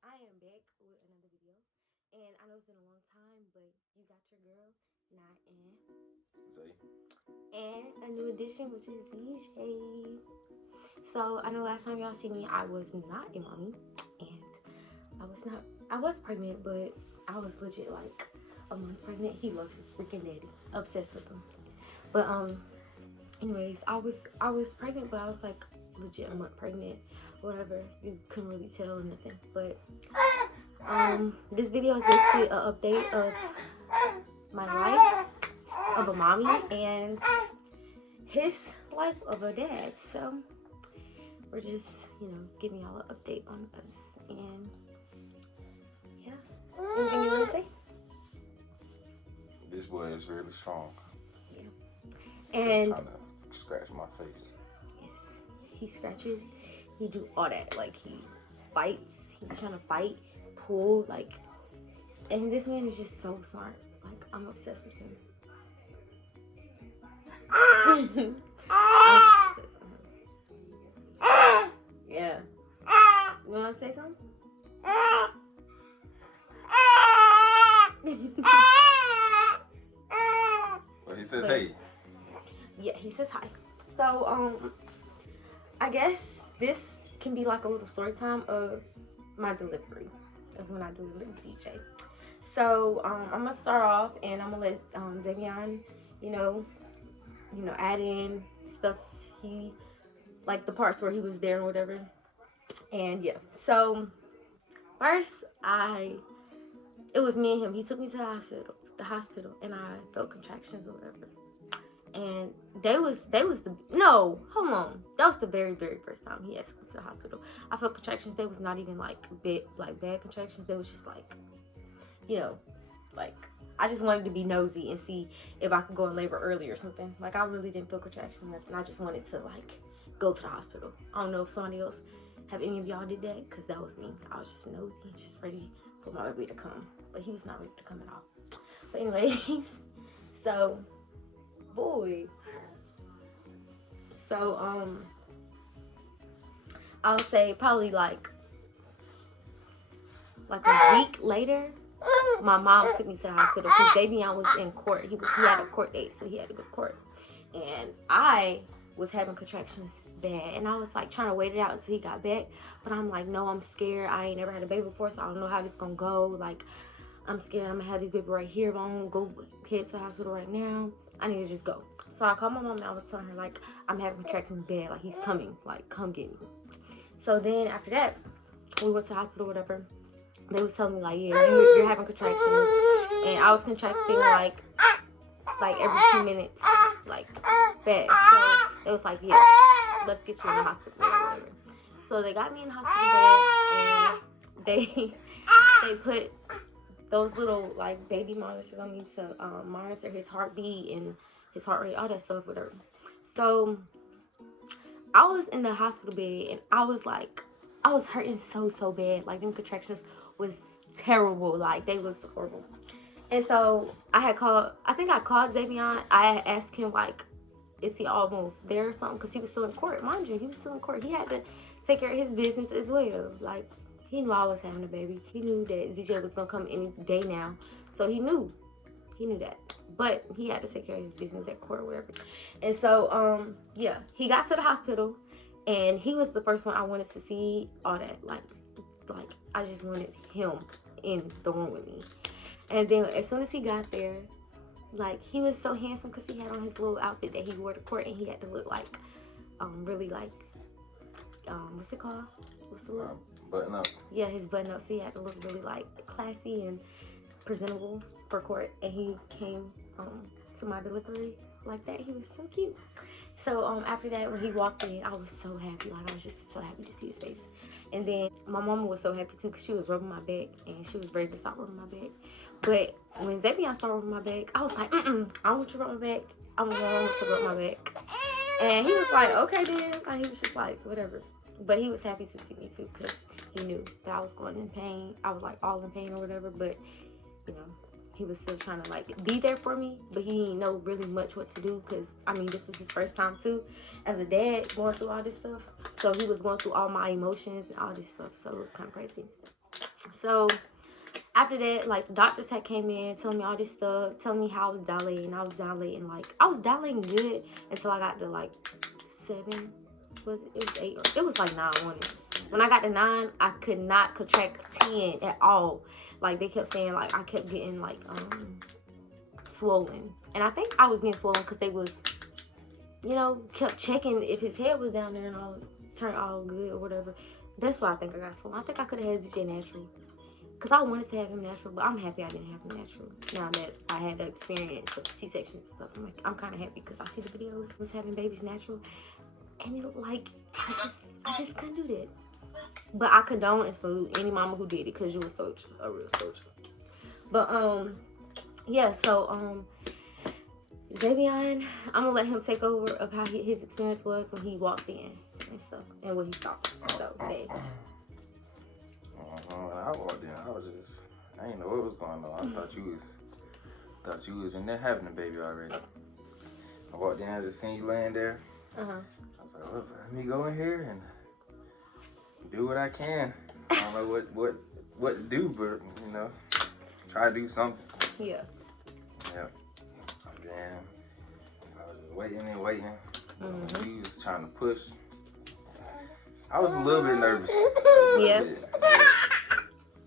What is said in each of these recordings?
I am back with another video, and I know it's been a long time, but you got your girl, not in, Zay. and a new addition, which is ZJ. So I know last time y'all see me, I was not a mommy, and I was pregnant, but I was legit like a month pregnant. He loves his freaking daddy, obsessed with him. But anyways, I was pregnant, but I was like legit a month pregnant, whatever. You couldn't really tell or nothing, but this video is basically an update of my life of a mommy and his life of a dad. So we're just, giving y'all an update on us. And yeah, anything you want to say? This boy is really strong. Yeah. And trying to scratch my face. Yes, he scratches. He do all that. Like he fights. He trying to fight, pull, like. And this man is just so smart. Like I'm obsessed with him. I'm obsessed with him. Yeah. You want to say something? Well, he says, hey. Yeah, he says hi. So, I guess this can be like a little story time of my delivery, of when I delivered ZJ. So, I'm gonna start off and I'm gonna let Zavion, add in stuff he, like the parts where he was there and whatever. And yeah, so first it was me and him. He took me to the hospital, and I felt contractions or whatever. And that was the very, very first time he had to go to the hospital. I felt contractions. They was not even like bad contractions. They was just like, like I just wanted to be nosy and see if I could go in labor early or something. Like I really didn't feel contractions, and I just wanted to like go to the hospital. I don't know if somebody else, have any of y'all did that? Because that was me. I was just nosy and just ready for my baby to come, but he was not ready to come at all. But anyways, so boy. So I'll say probably like a week later, my mom took me to the hospital because Davion was in court. He had a court date, so he had to go to court. And I was having contractions bad, and I was like trying to wait it out until he got back. But I'm like, no, I'm scared. I ain't never had a baby before, so I don't know how this gonna go. Like, I'm scared I'm gonna have this baby right here. If I don't go head to the hospital right now, I need to just go. So I called my mom and I was telling her like I'm having contractions bad, like he's coming, like come get me. So then after that, we went to the hospital, whatever. They was telling me like, yeah, you're having contractions, and I was contracting like every 2 minutes, like fast. So it was like, yeah, let's get you in the hospital or whatever. So they got me in the hospital bed, and they put those little like baby monitors on me to monitor his heartbeat and his heart rate, all that stuff, whatever. So I was in the hospital bed, and I was hurting so bad. Like them contractions was terrible. Like they was horrible. And so I think I called Zavion. I asked him like, is he almost there or something? Because he was still in court. Mind you, he was still in court. He had to take care of his business as well. Like, he knew I was having a baby. He knew that ZJ was going to come any day now. So he knew that. But he had to take care of his business at court or whatever. And so, yeah, he got to the hospital. And he was the first one I wanted to see all that. Like I just wanted him in the room with me. And then as soon as he got there, like he was so handsome because he had on his little outfit that he wore to court, and he had to look like really like what's it called? What's the word? Button up. Yeah, his button up. So he had to look really like classy and presentable for court. And he came to my delivery like that. He was so cute. So after that, when he walked in, I was so happy. Like I was just so happy to see his face. And then my mama was so happy too because she was rubbing my back, and she was ready to stop rubbing my back. But when Zavion started rubbing my back, I was like, I don't want you to rub my back. I want to rub my back. And he was like, okay then. And he was just like, whatever. But he was happy to see me too because he knew that I was going in pain. I was like all in pain or whatever. But, he was still trying to like be there for me. But he didn't know really much what to do because, this was his first time too as a dad going through all this stuff. So he was going through all my emotions and all this stuff. So it was kind of crazy. So after that, like, the doctors had came in, telling me all this stuff, telling me how I was dilating. I was dilating, like, I was dilating good until I got to, like, 7. It was 8. It was, like, 9 one. When I got to 9, I could not contract 10 at all. Like, they kept saying, like, I kept getting, like, swollen. And I think I was getting swollen because they was, you know, kept checking if his head was down there and all turned all good or whatever. That's why I think I got swollen. I think I could have had ZJ natural. Because I wanted to have him natural, but I'm happy I didn't have him natural. Now that I had the experience with C-sections and stuff, I'm kind of happy because I see the videos of us having babies natural. And it looked like I just couldn't do that. But I condone and salute any mama who did it because you were a real soldier. But, yeah, so, Xavion, I'm gonna let him take over of how his experience was when he walked in and stuff and what he saw. So, hey. When I walked in, I didn't know what was going on. I thought you was in there having a baby already. I walked in, I just seen you laying there. I was like, well, let me go in here and do what I can. I don't know what to do, but you know, try to do something. Yeah. Yeah. And then I was just waiting and waiting. He was trying to push. I was a little bit nervous. Yeah.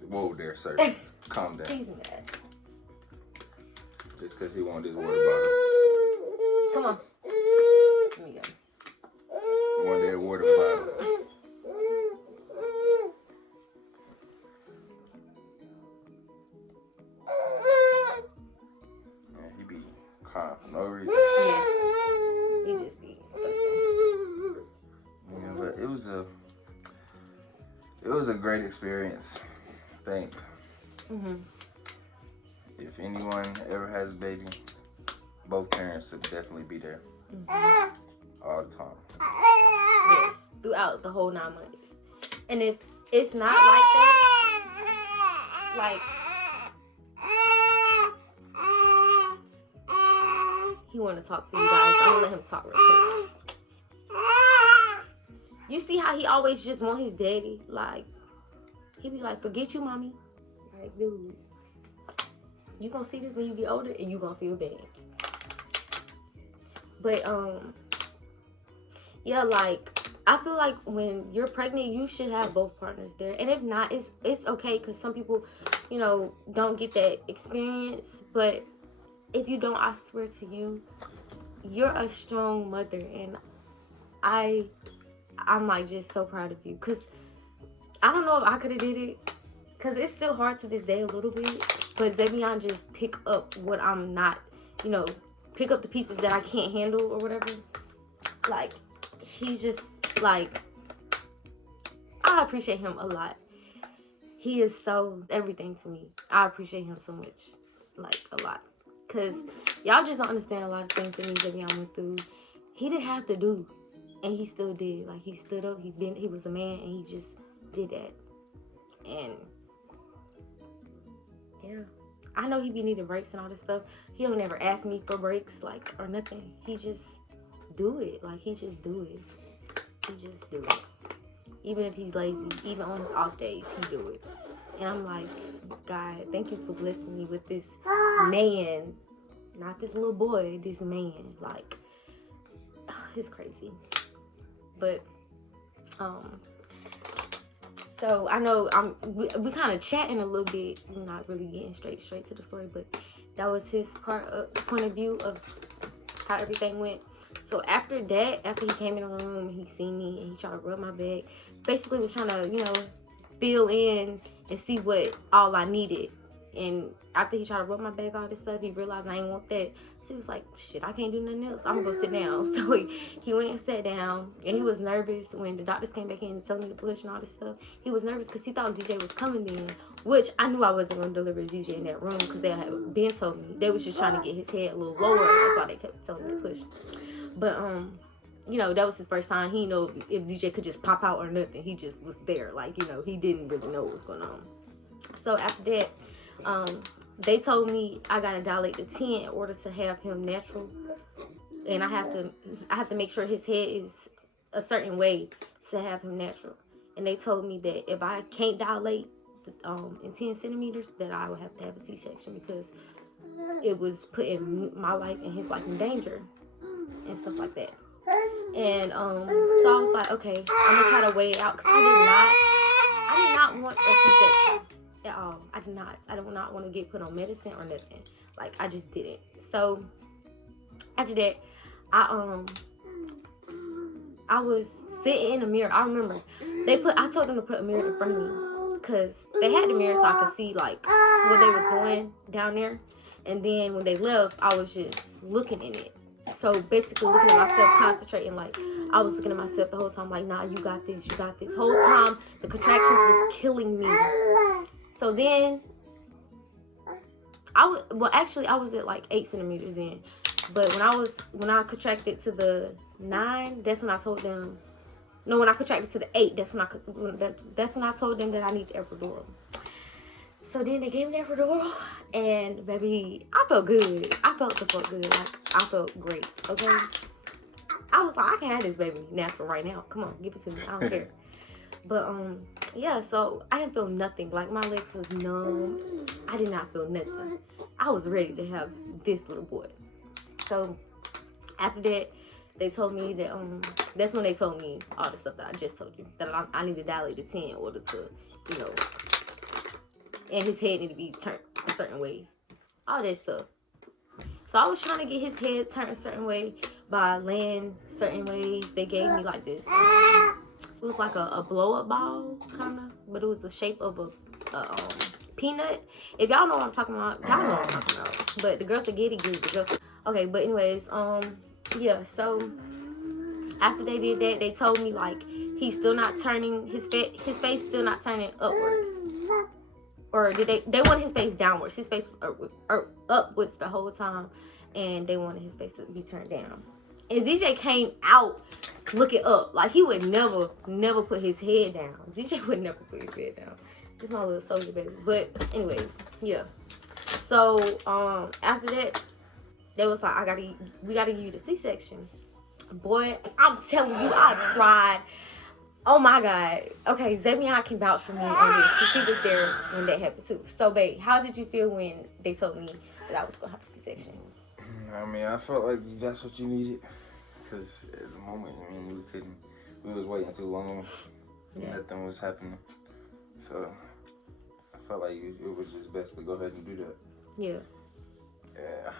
Whoa there, sir. Calm down. He's mad. Just because he wanted his water bottle. Come on. Let me go. He wanted that water bottle. Yeah, he be crying for no reason. Yes. He just be Yeah, but it was a great experience. I think if anyone ever has a baby, both parents should definitely be there all the time. Yes, throughout the whole 9 months. And if it's not like that, like, he want to talk to you guys. I'm gonna let him talk real quick. You see how he always just want his daddy? Like, he be like, forget you, mommy. Like, dude, you gonna see this when you get older and you gonna feel bad. But, yeah, like, I feel like when you're pregnant, you should have both partners there. And if not, it's okay, because some people, you know, don't get that experience. But if you don't, I swear to you, you're a strong mother. And I'm like just so proud of you. Because I don't know if I could have did it. Because it's still hard to this day a little bit. But Xavion just pick up what I'm not, you know, pick up the pieces that I can't handle or whatever. Like, he's just, like, I appreciate him a lot. He is so everything to me. I appreciate him so much. Like, a lot. Because y'all just don't understand a lot of things that me and Xavion went through. He didn't have to do. And he still did. Like, he stood up. He was a man. And he just did that. And, yeah. I know he be needing breaks and all this stuff. He don't ever ask me for breaks, like, or nothing. He just do it. Like, he just do it. He just do it. Even if he's lazy, even on his off days, he do it. And I'm like, God, thank you for blessing me with this man. Not this little boy, this man. Like, it's crazy. But, so I know we kind of chatting a little bit. We're not really getting straight to the story, but that was his point of view of how everything went. So after that, after he came in the room and he seen me and he tried to rub my back, basically was trying to, you know, fill in and see what all I needed. And after he tried to rub my back, all this stuff, he realized I ain't want that. So he was like, shit, I can't do nothing else. I'm gonna go sit down. So he went and sat down, and he was nervous when the doctors came back in and told me to push and all this stuff. He was nervous because he thought ZJ was coming then, which I knew I wasn't gonna deliver ZJ in that room because they had been told me. They was just trying to get his head a little lower. That's why they kept telling me to push. But, you know, that was his first time. He didn't know if ZJ could just pop out or nothing. He just was there. Like, you know, he didn't really know what was going on. So after that, they told me I gotta dilate the 10 in order to have him natural. And I have to make sure his head is a certain way to have him natural. And they told me that if I can't dilate in 10 centimeters, that I would have to have a C-section because it was putting my life and his life in danger and stuff like that. And so I was like, okay, I'm gonna try to weigh it out because I did not want a C-section at all. I did not want to get put on medicine or nothing. Like, I just didn't. So after that, I was sitting in the mirror. I remember I told them to put a mirror in front of me because they had the mirror so I could see like what they was doing down there. And then when they left, I was just looking in it. So basically looking at myself, concentrating, like I was looking at myself the whole time, like, nah, you got this, you got this. Whole time the contractions was killing me. So then I was at like 8 centimeters in. But when I contracted to the 9, that's when I told them. No, when I contracted to the 8, that's when I told them that I need the epidural. So then they gave me the epidural, and baby, I felt good. I felt the fuck good. Like, I felt great. Okay. I was like, I can have this baby natural right now. Come on, give it to me. I don't care. But yeah. So I didn't feel nothing. Like, my legs was numb. I did not feel nothing. I was ready to have this little boy. So after that, they told me that that's when they told me all the stuff that I just told you, that I need to dilate to 10 in order to, you know, and his head need to be turned a certain way, all that stuff. So I was trying to get his head turned a certain way by laying certain ways. They gave me like this. It was like a blow up ball kind of, but it was the shape of a peanut. If y'all know what I'm talking about, y'all know what I'm talking about. But the girls that get it, the girls. Okay, but anyways, yeah. So after they did that, they told me like he's still not turning his face still not turning upwards. Or did they wanted his face downwards. His face was upwards the whole time, and they wanted his face to be turned down. And ZJ came out looking up. Like, he would never put his head down. ZJ would never put his head down. He's my little soldier baby. But anyways, yeah. So after that, they was like, we gotta give you the C-section. Boy, I'm telling you, I cried. Oh my God. Okay, Xavion can vouch for me on this because he was there when that happened too. So, babe, how did you feel when they told me that I was gonna have a C-section? I mean, I felt like that's what you needed. Because at the moment, I mean, we was waiting too long. Yeah. Nothing was happening. So, I felt like it was just best to go ahead and do that. Yeah. Yeah.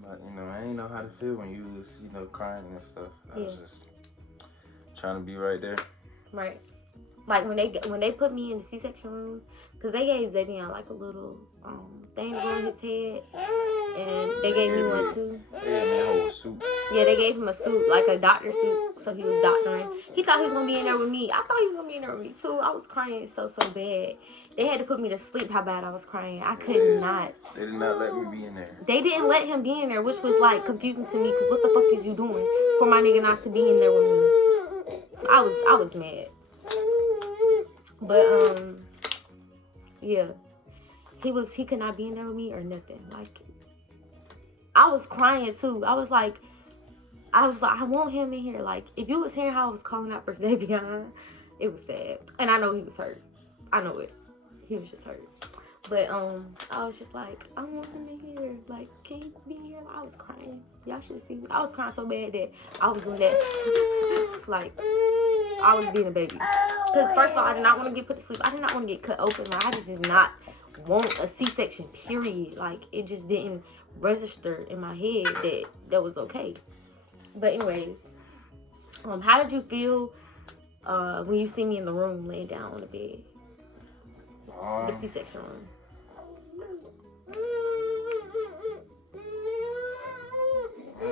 But, you know, I didn't know how to feel when you was, you know, crying and stuff. I was just trying to be right there. Right. Like, when they put me in the C-section room, because they gave Xavion like a little thing on his head, and they gave me one too. They gave me a whole suit. Yeah, they gave him a suit, like a doctor suit, so he was doctoring. He thought he was gonna be in there with me. I thought he was gonna be in there with me too. I was crying so bad. They had to put me to sleep how bad I was crying. I could not. They did not let me be in there. They didn't let him be in there, which was like confusing to me, because what the fuck is you doing for my nigga not to be in there with me? I was mad. But yeah, he could not be in there with me or nothing. Like, I was crying too. I was like, I want him in here. Like, if you was hearing how I was calling out for Xavion, it was sad. And I know he was hurt. I know it. He was just hurt. But I was just like, I want him in here. Like, can you be here? I was crying. Y'all should see me. I was crying so bad that I was doing that. Like, I was being a baby. Because first of all, I did not want to get put to sleep. I did not want to get cut open. Like, I just did not want a C-section, period. Like, it just didn't register in my head that was okay. But anyways, how did you feel when you see me in the room laying down on the bed? The C-section room. I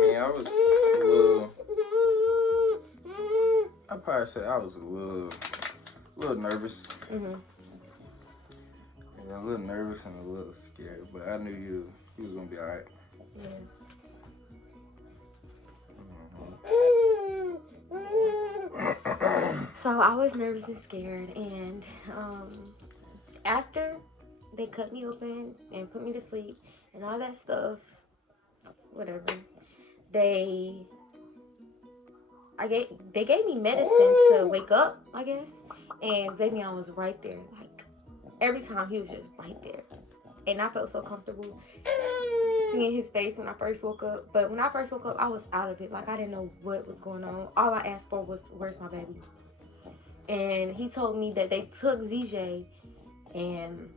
mean, I was a little. I'd probably say I was a little nervous. Mhm. Yeah, a little nervous and a little scared, but I knew you was gonna be alright. Yeah. So I was nervous and scared, and after they cut me open and put me to sleep and all that stuff, whatever, they gave me medicine to wake up, I guess, And Xavier was right there. Like, every time he was just right there. And I felt so comfortable seeing his face when I first woke up. But when I first woke up, I was out of it. Like, I didn't know what was going on. All I asked for was, where's my baby? And he told me that they took ZJ, and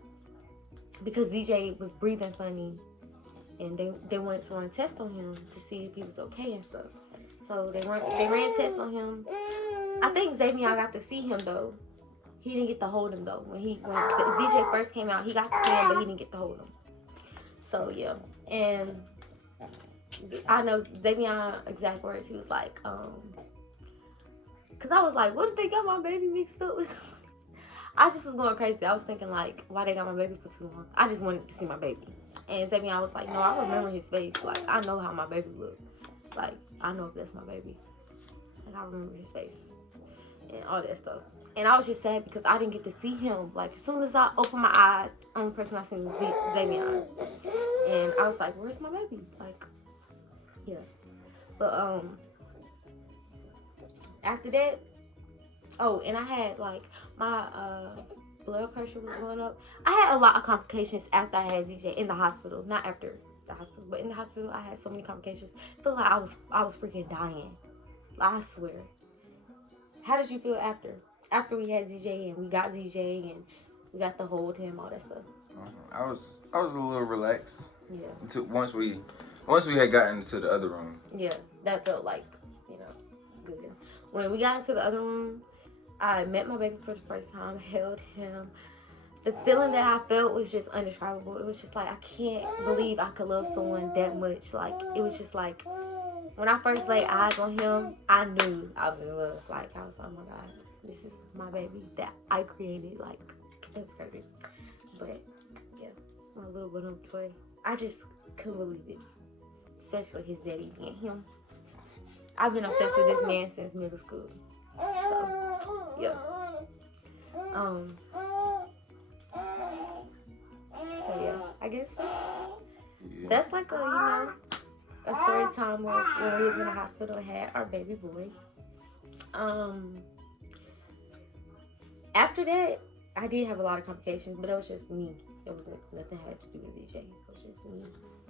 because ZJ was breathing funny, and they wanted to run a test on him to see if he was okay and stuff. So they ran a test on him. I think Xavier got to see him though. He didn't get to hold him though. When ZJ first came out, he got to see him, but he didn't get to hold him. So yeah, and I know Xavier exact words. He was like, cause I was like, what if they got my baby mixed up with somebody? I just was going crazy. I was thinking like, why they got my baby for too long? I just wanted to see my baby. And Xavier was like, no, I remember his face. Like, I know how my baby looked. Like, I know if that's my baby. Like, I remember his face and all that stuff. And I was just sad because I didn't get to see him. Like, as soon as I opened my eyes, the only person I seen was Xavier. And I was like, where's my baby? Like, yeah. But after that, oh, and I had like my blood pressure was going up. I had a lot of complications after I had ZJ in the hospital. Not after the hospital, but in the hospital I had so many complications. I feel like I was freaking dying. I swear. How did you feel after we had ZJ and we got ZJ and we got to hold him, all that stuff? I was a little relaxed. Yeah. Once we had gotten into the other room. Yeah, that felt like, good. When we got into the other room, I met my baby for the first time, held him. The feeling that I felt was just indescribable. It was just like, I can't believe I could love someone that much. Like, it was just like, when I first laid eyes on him, I knew I was in love. Like, I was like, oh my God, this is my baby that I created. Like, it was crazy. But, yeah, my little little toy. I just couldn't believe it. Especially his daddy being him. I've been obsessed with this man since middle school. So, yeah. So yeah, I guess that's like a story time when we was in the hospital and had our baby boy. After that, I did have a lot of complications, but it was just me. It wasn't nothing had to do with ZJ. It was just me.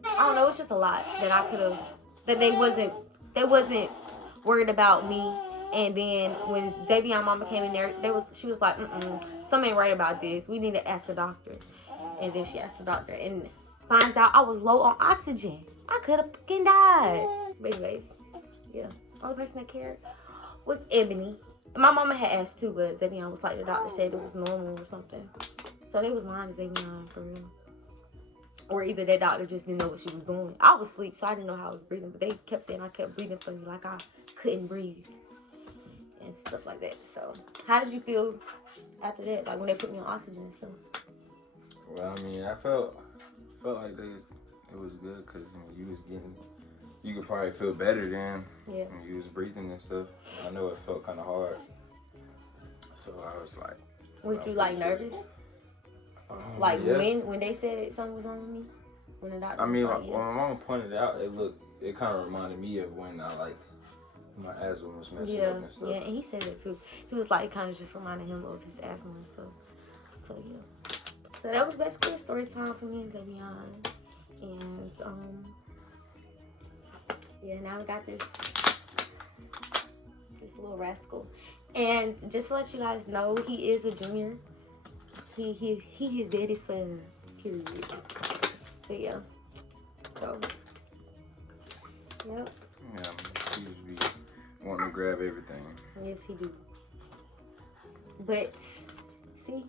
I don't know. It's just a lot that I could have. That they wasn't worried about me. And then when Xavier's mama came in there, she was like, something ain't right about this. We need to ask the doctor. And then she asked the doctor and finds out I was low on oxygen. I could have fucking died. But anyways, yeah. Only person that cared was Ebony. My mama had asked too, but Xavier was like, the doctor said it was normal or something. So they was lying to Xavier for real. Or either that doctor just didn't know what she was doing. I was asleep, so I didn't know how I was breathing. But they kept saying I kept breathing funny, like I couldn't breathe. And stuff like that. So, how did you feel after that? Like when they put me on oxygen and stuff? Well, I mean, I felt like it was good because you could probably feel better then. Yeah. When you was breathing and stuff. I know it felt kind of hard. So I was like. Was you like nervous? Like yeah. when they said it, something was wrong with me? When the doctor was like, when my mama pointed it out, it kind of reminded me of when my asthma was messing up and stuff. Yeah, and he said it too. He was like, it kind of just reminded him of his asthma and stuff. So yeah. So that was basically a story time for me and Xavier. And yeah, now we got this little rascal. And just to let you guys know, he is a junior. He his daddy's son. Period. But yeah. So yep. Yeah, he used to be wanting to grab everything. Yes, he do. But see,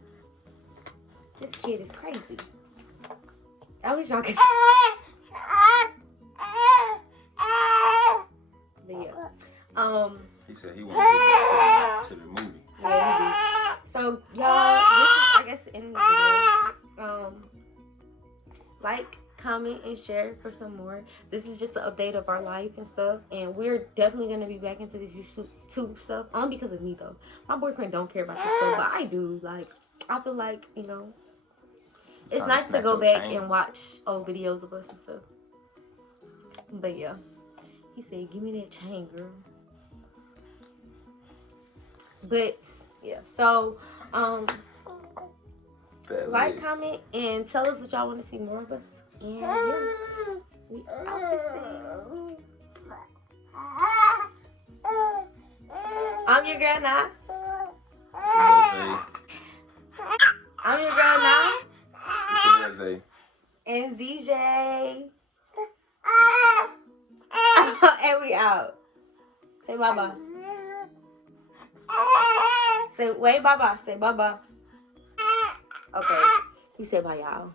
this kid is crazy. I wish y'all could see. But yeah. He said he wanted to go to the movie. Yeah, he did. So y'all, this is I guess the end of the video. Like, comment, and share for some more. This is just an update of our life and stuff, and we're definitely gonna be back into this YouTube stuff. Only because of me though. My boyfriend don't care about this stuff, but I do. Like, I feel like it's nice to go back and watch old videos of us and stuff. But yeah, he said, "Give me that chain, girl." But Yeah. So, Fat like, legs. comment, and tell us what y'all want to see more of us. And yeah, we out this thing. I'm your girl now. I'm your girl now. It's Zay. And DJ. And we out. Say bye-bye. Say, wait, bye-bye. Say bye-bye. Okay. He said bye, y'all.